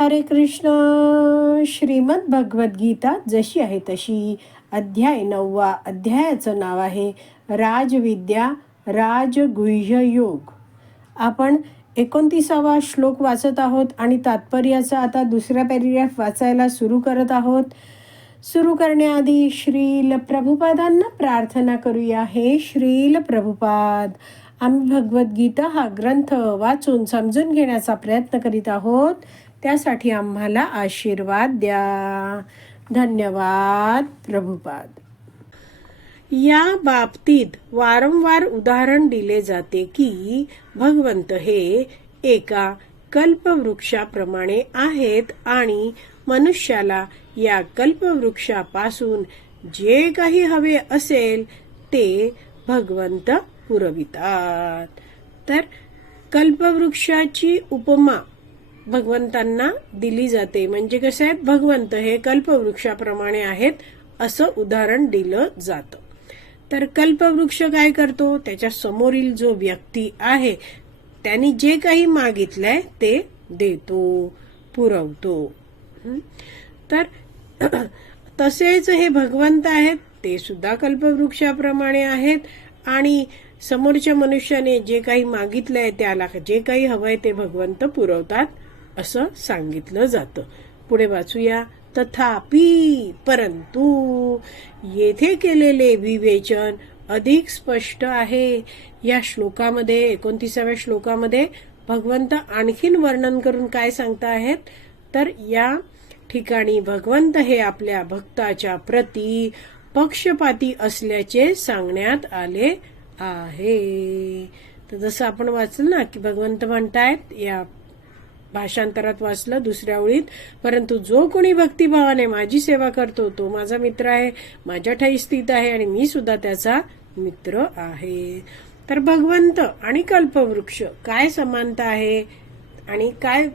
हरे कृष्ण. श्रीमद भगवद्गीता जशी आहे तशी. अध्याय नववा. अध्यायाचं नाव आहे राजविद्या राजगुह्य योग आपण एकोणतीसावा श्लोक वाचत आहोत आणि तात्पर्याचा आता दुसरा पॅरिग्राफ वाचायला सुरू करत आहोत. सुरू करण्याआधी श्रील प्रभुपादांना प्रार्थना करूया. हे श्रील प्रभुपाद आम्ही भगवद्गीता हा ग्रंथ वाचून समजून घेण्याचा प्रयत्न करीत आहोत. त्यासाठी आम्हाला आशीर्वाद द्या. धन्यवाद प्रभुपाद. या बाबतीत वारंवार उदाहरण दिले जाते की भगवंत हे एका कल्पवृक्षाप्रमाणे आहेत आणि मनुष्याला या कल्पवृक्षापासून जे काही हवे असेल ते भगवंत पुरवितात. तर कल्पवृक्षाची उपमा भगवंतांना दिली जाते. म्हणजे कसं आहेत भगवंत हे कल्पवृक्षाप्रमाणे आहेत असं उदाहरण दिलं जातं. तर कल्पवृक्ष काय करतो? त्याच्या समोरील जो व्यक्ती आहे त्यांनी जे काही मागितलंय ते देतो पुरवतो. तर तसेच हे भगवंत आहेत ते सुद्धा कल्पवृक्षाप्रमाणे आहेत. आणि समोरच्या मनुष्याने जे काही मागितलंय त्याला जे काही हवंय ते भगवंत पुरवतात. असं सांगितलं जातं. पुढे वाचूया. तथापि परंतु येथे केलेले विवेचन अधिक स्पष्ट आहे. या श्लोकामध्ये एकोणतीसाव्या श्लोकामध्ये भगवंत आणखीन वर्णन करून काय सांगता आहेत तर या ठिकाणी भगवंत हे आपल्या भक्ताच्या प्रती पक्षपाती असल्याचे सांगण्यात आले आहे. तर जसं आपण वाचलं ना की भगवंत म्हणतायत या भाषांतरात वाचलं दुसऱ्या ओळीत. परंतु जो कोणी भक्तिभावाने माझी सेवा करतो तो माझा मित्र आहे माझ्या ठाई स्थित आहे आणि मी सुद्धा त्याचा मित्र आहे. तर भगवंत आणि कल्पवृक्ष काय समानता आहे आणि काय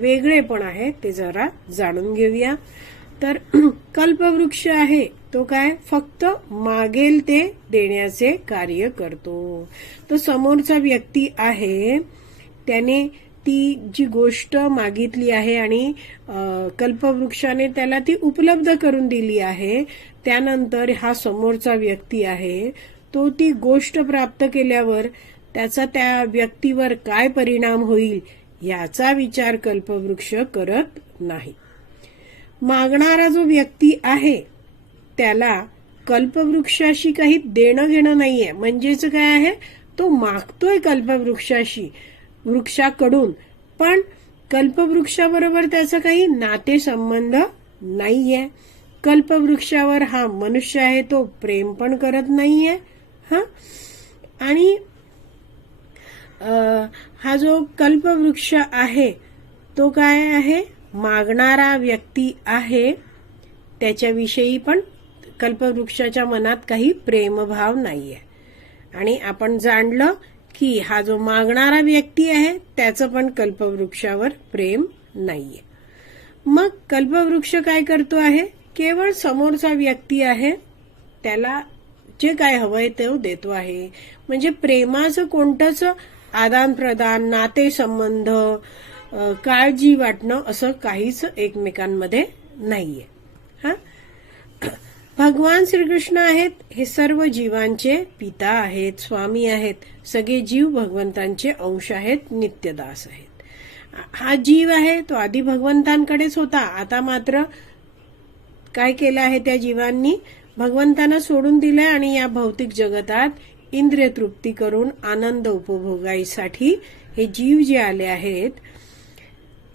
वेगळे पण आहे ते जरा जाणून घेऊया. तर कल्पवृक्ष आहे तो काय फक्त मागेल ते देण्याचे कार्य करतो. तो समोरचा व्यक्ती आहे त्याने ती जी गोष्ट मागितली आहे आणि कल्पवृक्षाने त्याला ती उपलब्ध करून दिली आहे त्यानंतर हा समोरचा व्यक्ती आहे तो ती गोष्ट प्राप्त केल्यावर त्याचा त्या व्यक्तीवर काय परिणाम होईल याचा विचार कल्पवृक्ष करत नाही. मागणारा जो व्यक्ती आहे त्याला कल्पवृक्षाशी काही देणं घेणं नाहीये. म्हणजेच काय आहे? तो मागतोय कल्पवृक्षाशी. वृक्षाकडून. पण कल्पवृक्षाबरोबर त्याचा काही नातेसंबंध नाहीये. कल्पवृक्षावर हा मनुष्य आहे तो प्रेम पण करत नाहीये. हा? आणि हा जो कल्पवृक्ष आहे तो काय आहे? मागणारा व्यक्ती आहे. त्याच्याविषयी पण कल्पवृक्षाच्या मनात काही प्रेमभाव नाहीये. आणि आपण जाणलं की हा जो मागणारा व्यक्ती आहे त्याचं पण कल्पवृक्षावर प्रेम नाहीये. मग कल्पवृक्ष काय करतो आहे? केवळ समोरचा व्यक्ती आहे त्याला जे काय हवंय ते देतो आहे. म्हणजे प्रेमाचं कोणतंच आदान प्रदान नातेसंबंध काळजी वाटणं असं काहीच एकमेकांमध्ये नाहीये. भगवान श्रीकृष्ण आहेत हे सर्व जीवांचे पिता आहेत स्वामी आहेत. सगळे जीव भगवंतांचे अंश आहेत नित्यदास आहेत. हा जीव आहे तो आधी भगवंतांकडेच होता. आता मात्र काय केलं आहे त्या जीवांनी? भगवंतांना सोडून दिलंय आणि या भौतिक जगतात इंद्रिय तृप्ती करून आनंद उपभोगाईसाठी हे जीव जे आले आहेत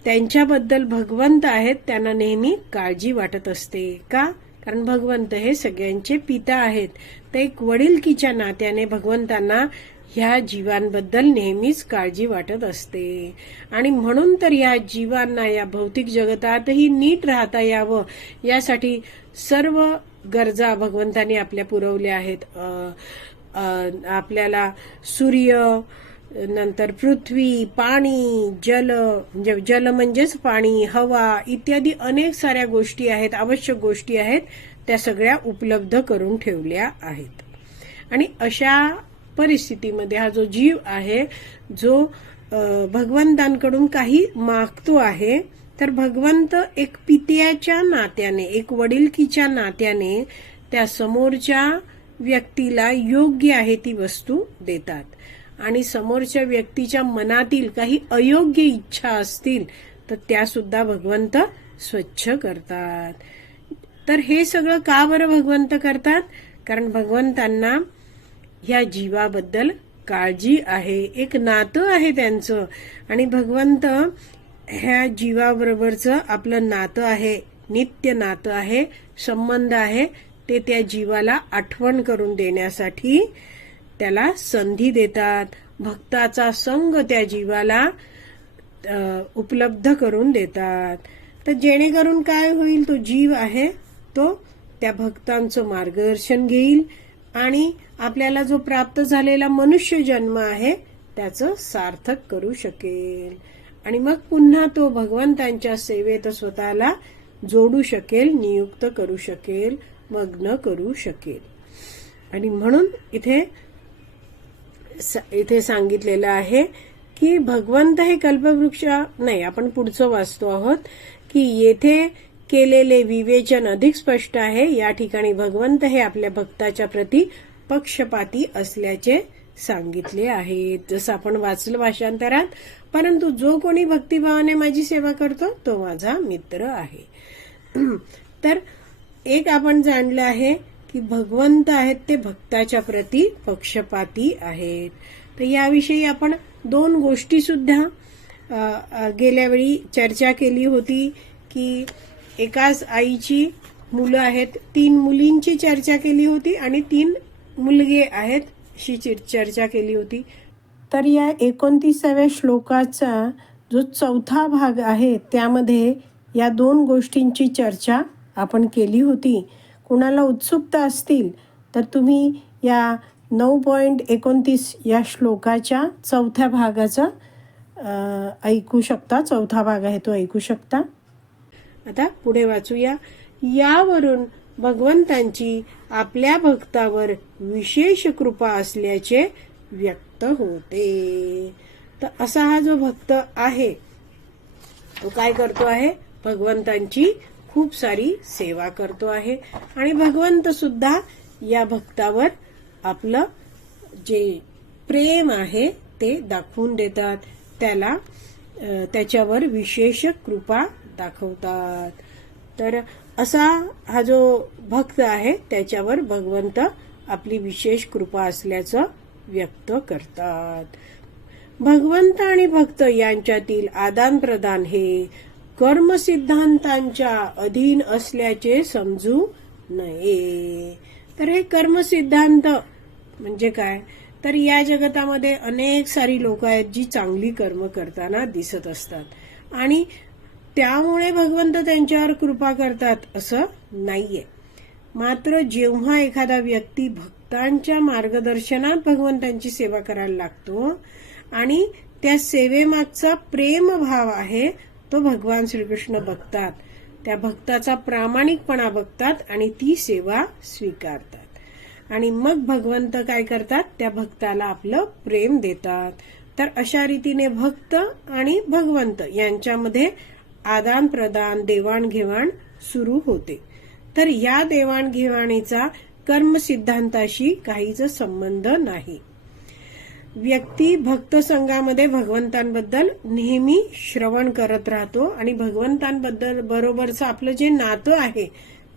त्यांच्याबद्दल भगवंत आहेत त्यांना नेहमी काळजी वाटत असते. का? कारण भगवंत हे सगळ्यांचे पिता आहेत. ते एक वडीलकीच्या नात्याने भगवंतांना ह्या जीवांबद्दल नेहमीच काळजी वाटत असते. आणि म्हणून तर या जीवांना या भौतिक जगतातही नीट राहता यावं. यासाठी सर्व गरजा भगवंतांनी आपल्या पुरवल्या आहेत. आपल्याला सूर्य नंतर पृथ्वी पाणी जल म्हणजे जल म्हणजेच पाणी हवा इत्यादी अनेक साऱ्या गोष्टी आहेत आवश्यक गोष्टी आहेत त्या सगळ्या उपलब्ध करून ठेवल्या आहेत. आणि अशा परिस्थितीमध्ये हा जो जीव आहे जो भगवंतांकडून काही मागतो आहे तर भगवंत एक पित्याच्या नात्याने एक वडीलकीच्या नात्याने त्या समोरच्या व्यक्तीला योग्य आहे ती वस्तू देतात. आणि समोरच्या व्यक्तीच्या मनातील काही अयोग्य इच्छा असतील तर त्या सुद्धा भगवंत स्वच्छ करतात. तर हे सगळं का बरं भगवंत करतात? कारण भगवंतांना ह्या जीवाबद्दल काळजी आहे. एक नातं आहे त्यांचं. आणि भगवंत ह्या जीवाबरोबरचं आपलं नातं आहे नित्य नातं आहे संबंध आहे ते त्या जीवाला आठवण करून देण्यासाठी त्याला संधी देतात. भक्ताचा संग त्या जीवाला उपलब्ध करून देतात. तर जेणेकरून काय होईल तो जीव आहे तो त्या भक्तांचं मार्गदर्शन घेईल आणि आपल्याला जो प्राप्त झालेला मनुष्य जन्म आहे त्याचं सार्थक करू शकेल. आणि मग पुन्हा तो भगवंतांच्या सेवेत स्वतःला जोडू शकेल नियुक्त करू शकेल मग्न करू शकेल. आणि म्हणून इथे इथे सांगितलेलं आहे की भगवंत हे कल्पवृक्ष नाही आपण पुढचं वाचतो आहोत की येथे केलेले विवेचन अधिक स्पष्ट आहे. या ठिकाणी भगवंत हे आपल्या भक्ताच्या प्रती पक्षपाती असल्याचे सांगितले आहे जसं आपण वाचलं भाषांतरात परंतु जो कोणी भक्तिभावाने माझी सेवा करतो तो माझा मित्र आहे. तर एक आपण जाणलं आहे की भगवंत आहेत ते भक्ताच्या प्रती पक्षपाती आहेत. तर याविषयी आपण दोन गोष्टी सुद्धा गेल्या वेळी चर्चा केली होती की एकाच आईची मुलं आहेत तीन मुलींची चर्चा केली होती आणि तीन मुलगे आहेत अशी चि- चर्चा केली होती. तर या एकोणतीसाव्या श्लोकाचा जो चौथा भाग आहे त्यामध्ये या दोन गोष्टींची चर्चा आपण केली होती. कुणाला उत्सुकता असतील तर तुम्ही या नऊ पॉईंट एकोणतीस या श्लोकाच्या चौथ्या भागाचा ऐकू शकता. चौथा भाग आहे तो ऐकू शकता. आता पुढे वाचूया. यावरून भगवंतांची आपल्या भक्तावर विशेष कृपा असल्याचे व्यक्त होते. तर असा हा जो भक्त आहे तो काय करतो आहे? भगवंतांची खूप सारी सेवा करतो आहे. आणि भगवंत सुद्धा या भक्तावर आपलं जे प्रेम आहे ते दाखवून देतात. त्याला त्याच्यावर विशेष कृपा दाखवतात. तर असा हा जो भक्त आहे त्याच्यावर भगवंत आपली विशेष कृपा असल्याचं व्यक्त करतात. भगवंत आणि भक्त यांच्यातील आदान प्रदान हे कर्मसिद्धांतांच्या अधीन असल्याचे समजू नये. तर हे कर्मसिद्धांत म्हणजे काय? तर या जगतामध्ये अनेक सारी लोक आहेत जी चांगली कर्म करताना दिसत असतात. आणि त्यामुळे भगवंत त्यांच्यावर कृपा करतात असं नाहीये. मात्र जेव्हा एखादा व्यक्ती भक्तांच्या मार्गदर्शनात भगवंतांची सेवा करायला लागतो आणि त्या सेवेमागचा प्रेम भाव आहे तो भगवान श्रीकृष्ण बघतात. त्या भक्ताचा प्रामाणिकपणा बघतात आणि ती सेवा स्वीकारतात. आणि मग भगवंत काय करतात? त्या भक्ताला आपलं प्रेम देतात. तर अशा रीतीने भक्त आणि भगवंत यांच्यामध्ये आदान प्रदान देवाणघेवाण सुरू होते. तर या देवाणघेवाणीचा कर्म सिद्धांताशी काहीच संबंध नाही. व्यक्ती भक्त संघामध्ये भगवंतांबद्दल नेहमी श्रवण करत राहतो आणि भगवंतांबद्दल बरोबरचं आपलं जे नातं आहे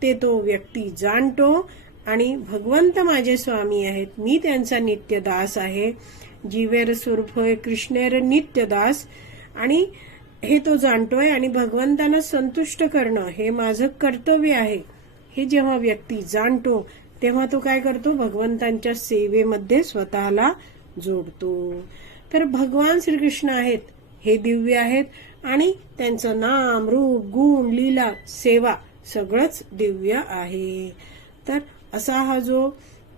ते तो व्यक्ती जाणतो. आणि भगवंत माझे स्वामी आहेत. मी त्यांचा नित्यदास आहे. जीवेर स्वरूप होय कृष्णेर नित्यदास. आणि हे तो जाणतोय आणि भगवंतांना संतुष्ट करणं हे माझं कर्तव्य आहे. हे जेव्हा व्यक्ती जाणतो तेव्हा तो काय करतो? भगवंतांच्या सेवेमध्ये स्वतःला जोडतो. तर भगवान श्रीकृष्ण आहेत हे दिव्य आहेत आणि त्यांचं नाम रूप गुण लीला सेवा सगळंच दिव्य आहे. तर असा हा जो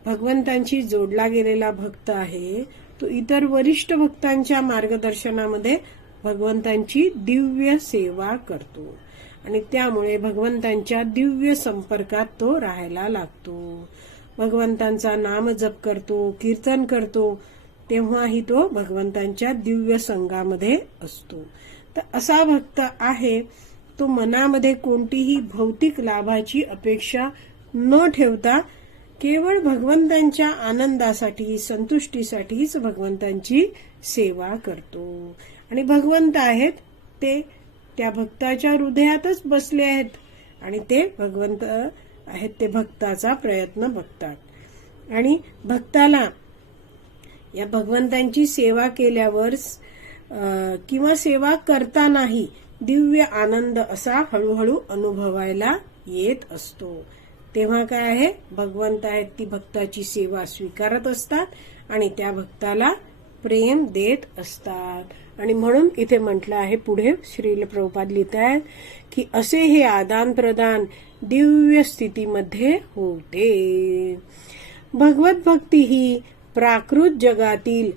भगवंतांशी जोडला गेलेला भक्त आहे तो इतर वरिष्ठ भक्तांच्या मार्गदर्शनामध्ये भगवंतांची दिव्य सेवा करतो. आणि त्यामुळे भगवंतांच्या दिव्य संपर्कात तो राहायला लागतो. भगवंतांचा नाम जप करतो कीर्तन करतो तेव्हाही तो भगवंतांच्या दिव्य संघामध्ये असतो. तर असा भक्त आहे तो मनामध्ये कोणतीही भौतिक लाभाची अपेक्षा न ठेवता केवळ भगवंतांच्या आनंदासाठी संतुष्टीसाठीच भगवंतांची सेवा करतो. आणि भगवंत आहेत ते त्या भक्ताच्या हृदयातच बसले आहेत आणि ते भगवंत आहेत ते भक्ताचा प्रयत्न बघतात. आणि भक्ताला या भगवंतांची सेवा केल्यावर किंवा सेवा करतानाही दिव्य आनंद असा हळूहळू अनुभवायला येत असतो. तेव्हा काय आहे? भगवंत आहेत ती भक्ताची सेवा स्वीकारत असतात आणि त्या भक्ताला प्रेम देत असतात. आणि म्हणून इथे म्हटलं आहे पुढे श्रील प्रभुपाद लिहित आहेत की असे हे आदान प्रदान दिव्य स्थितीमध्ये होते. भगवत भक्ती ही प्राकृत जगातील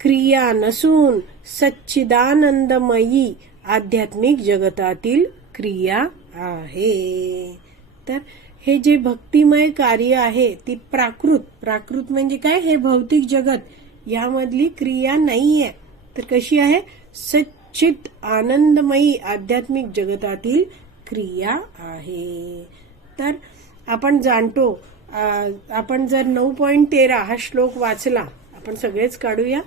क्रिया नसून सच्चिदानंदमयी आध्यात्मिक जगतातील क्रिया आहे. तर हे जे भक्तिमय कार्य आहे ती प्राकृत. प्राकृत म्हणजे काय? हे भौतिक जगत. यामधली क्रिया नाहीये. तर कशी आहे? सच्चित आनंदमयी आध्यात्मिक जगतातील क्रिया आहे. तर आपण जाणतो आपण जर नऊ पॉईंट तेरा हा श्लोक वाचला आपण सगळेच काढूया.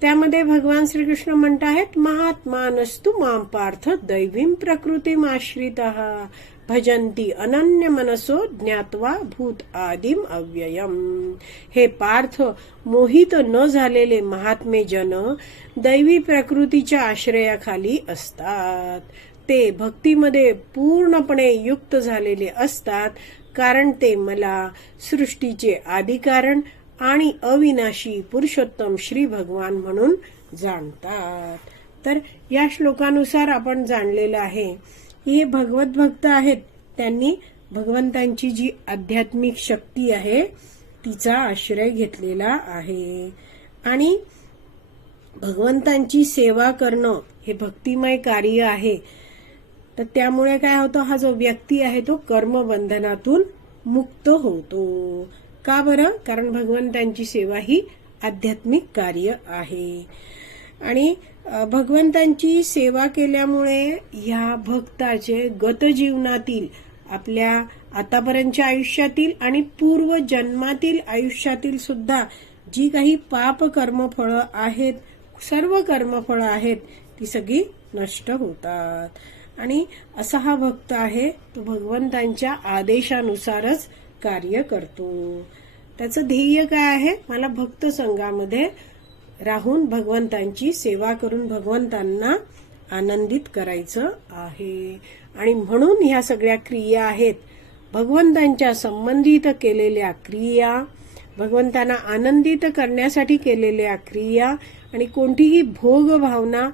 त्यामध्ये भगवान श्रीकृष्ण म्हणत आहेत महात्मानस्तु माम पार्थ दैवीम प्रकृतीमाश्रित भजंती अनन्य मनसो ज्ञात्वा भूत आदिम अव्ययम. हे पार्थ मोहित न झालेले महात्मे जन दैवी प्रकृतीच्या आश्रयाखाली असतात. ते भक्तीमध्ये पूर्णपणे युक्त झालेले असतात. कारण ते मला सृष्टीचे आदिकारण आणि अविनाशी पुरुषोत्तम श्री भगवान म्हणून जाणतात. तर या श्लोकानुसार आपण जाणलेलं आहे की हे भगवत भक्त आहेत. त्यांनी भगवंतांची जी आध्यात्मिक शक्ती आहे तिचा आश्रय घेतलेला आहे. आणि भगवंतांची सेवा करणं हे भक्तिमय कार्य आहे. तर त्यामुळे काय होतं हा जो व्यक्ती आहे तो कर्मबंधनातून मुक्त होतो. का बरं? कारण भगवंतांची सेवा ही आध्यात्मिक कार्य आहे. आणि भगवंतांची सेवा केल्यामुळे ह्या भक्ताचे गत जीवनातील आपल्या आतापर्यंतच्या आयुष्यातील आणि पूर्व जन्मातील आयुष्यातील सुद्धा जी काही पाप कर्मफळं आहेत सर्व कर्मफळं आहेत ती सगळी नष्ट होतात. आणि असा हा भक्त आहे तो भगवंतांच्या आदेशानुसारच कार्य करतो. त्याचं ध्येय काय आहे? मला भक्त संघामध्ये राहून भगवंतांची सेवा करून भगवंतांना आनंदित करायचं आहे. आणि म्हणून ह्या सगळ्या क्रिया आहेत. भगवंतांच्या संबंधित केलेल्या क्रिया भगवंतांना आनंदित करण्यासाठी केलेल्या क्रिया आणि कोणतीही भोग भावना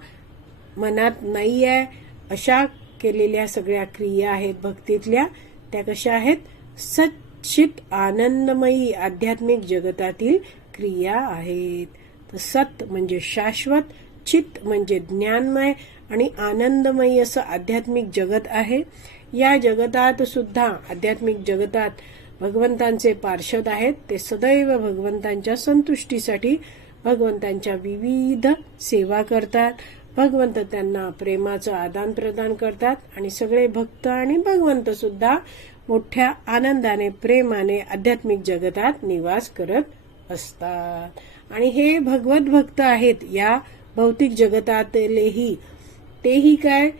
मनात नाही आहे अशा केलेल्या सगळ्या क्रिया आहेत भक्तीतल्या. त्या कशा आहेत? सच्चित आनंदमयी आध्यात्मिक जगतातील क्रिया आहेत. तर सत म्हणजे शाश्वत चित म्हणजे ज्ञानमय आणि आनंदमयी असं आध्यात्मिक जगत आहे. या जगतात सुद्धा आध्यात्मिक जगतात भगवंतांचे पार्षद आहेत. ते सदैव भगवंतांच्या संतुष्टीसाठी भगवंतांच्या विविध सेवा करतात. भगवंत त्यांना प्रेमाचं आदान प्रदान करतात आणि सगळे भक्त आणि भगवंत सुद्धा मोठ्या आनंदाने प्रेमाने आध्यात्मिक जगतात निवास करत असतात. आणि हे भगवत भक्त आहेत या भौतिक जगतातलेही. तेही काय?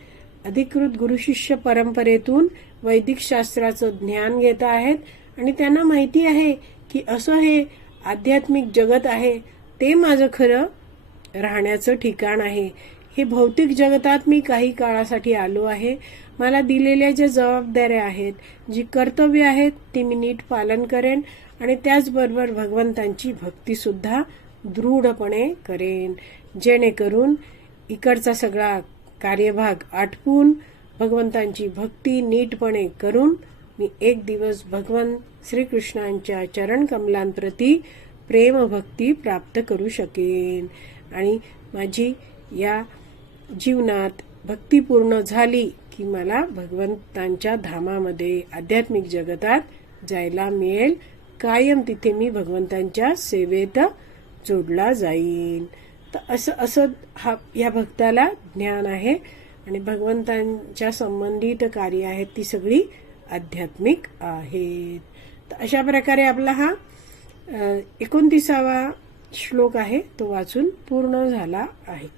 अधिकृत गुरुशिष्य परंपरेतून वैदिक शास्त्राचं ज्ञान घेत आहेत. आणि त्यांना माहिती आहे की असं हे आध्यात्मिक जगत आहे ते माझं खरं राहण्याचं ठिकाण आहे. हे भौतिक जगतात मी काही काळासाठी आलो आहे. मला दिलेल्या ज्या जबाबदाऱ्या आहेत जी कर्तव्य आहेत ती मी नीट पालन करेन आणि त्याचबरोबर भगवंतांची भक्तीसुद्धा दृढपणे करेन. जेणेकरून इकडचा सगळा कार्यभाग आटपून भगवंतांची भक्ती नीटपणे करून मी एक दिवस भगवान श्रीकृष्णांच्या चरण कमलांप्रती प्रेमभक्ती प्राप्त करू शकेन. आणि माझी या जीवनात भक्ती पूर्ण झाली की मला भगवंतांच्या धामामध्ये आध्यात्मिक जगतात जायला मिळेल. कायम तिथे मी भगवंतांच्या सेवेत जोडला जाईन तर असं असं हा या भक्ताला ज्ञान आहे आणि भगवंतांच्या संबंधित कार्य आहेत ती सगळी आध्यात्मिक आहेत. तर अशा प्रकारे आपला हा एकोणतीसावा श्लोक आहे. तो वाचून पूर्ण झाला आहे.